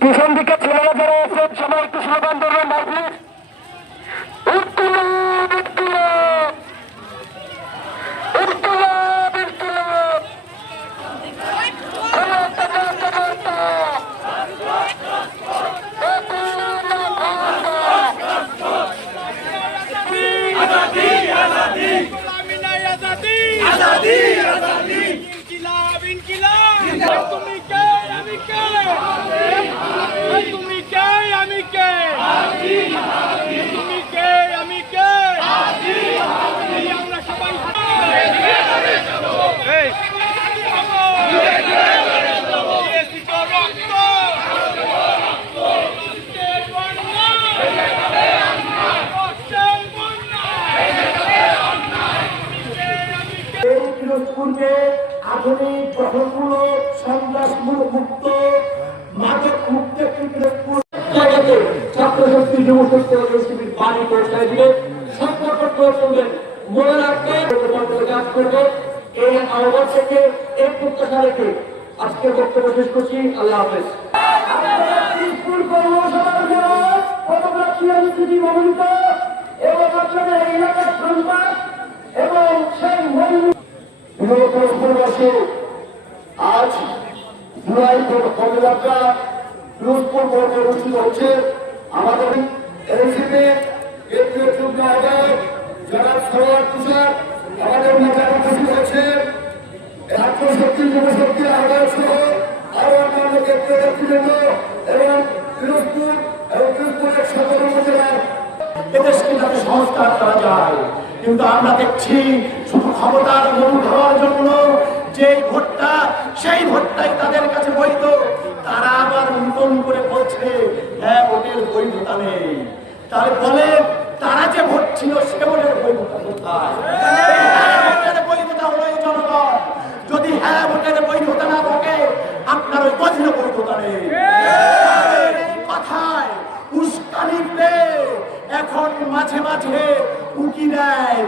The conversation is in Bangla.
পিছন দিকে ছেলেরা যারা আছেন সবাই একটু স্লোগান ধরবেন ভাই। তুমি কে আমি কে তুমি কে আমি কে তুমি কে আমি কে আমরা সবাই পিরোজপুরকে আধুনিক গঠনমূলক সন্ত্রাস মুক্ত মাদক মুক্ত একটি পিরোজপুর জায়গাতে ছাত্রশক্তি যুবশক্তি শিবির বাড়ি পৌঁছায় দিলে সম্পর্ক করবেন মনে রাখবে কাজ করবে। এই আহ্বান থেকে এই প্রত্যাশা রেখে আজকে বক্তব্য শেষ করছি। আল্লাহ হাফেজ। স্কুল কর্মশালার এবং আপনাদের এলাকার সংবাদ এবং সেই আজ জুলাই পদযাত্রা পিরোজপুর পর্বে অনুষ্ঠিত হচ্ছে। আমাদের এনসিপি কেন্দ্রীয় যুগ্ম আহ্বায়ক যারা সরোয়ার তুষার আমাদের মাঝে উপস্থিত হচ্ছে। ছাত্রশক্তি যুবশক্তির আহ্বায়ক সহ আরো অন্যান্য কেন্দ্রীয় নেতৃবৃন্দ এবং পিরোজপুর এবং পিরোজপুরের সকল উপজেলার এদেশকে যাতে সংস্কার করা যায়। কিন্তু আমরা দেখছি শুধু ক্ষমতার মূল হওয়ার জন্য যে ভোটটা সেই ভোটটাই তাদের কাছে বৈধ। তারা আবার নতুন করে বলছে হ্যাঁ ভোটের বৈধতা নেই। তাহলে বলে তারা যে ভোট ছিল সে ভোটের বৈধতা কোথায়? বৈধতা হলো এই জনগণ। যদি হ্যাঁ ভোটের বৈধতা না থাকে আপনার ওই বজ্র বৈধতা নেই। কথায় উস্কানি পেয়ে এখন মাঝে মাঝে উকি দেয়।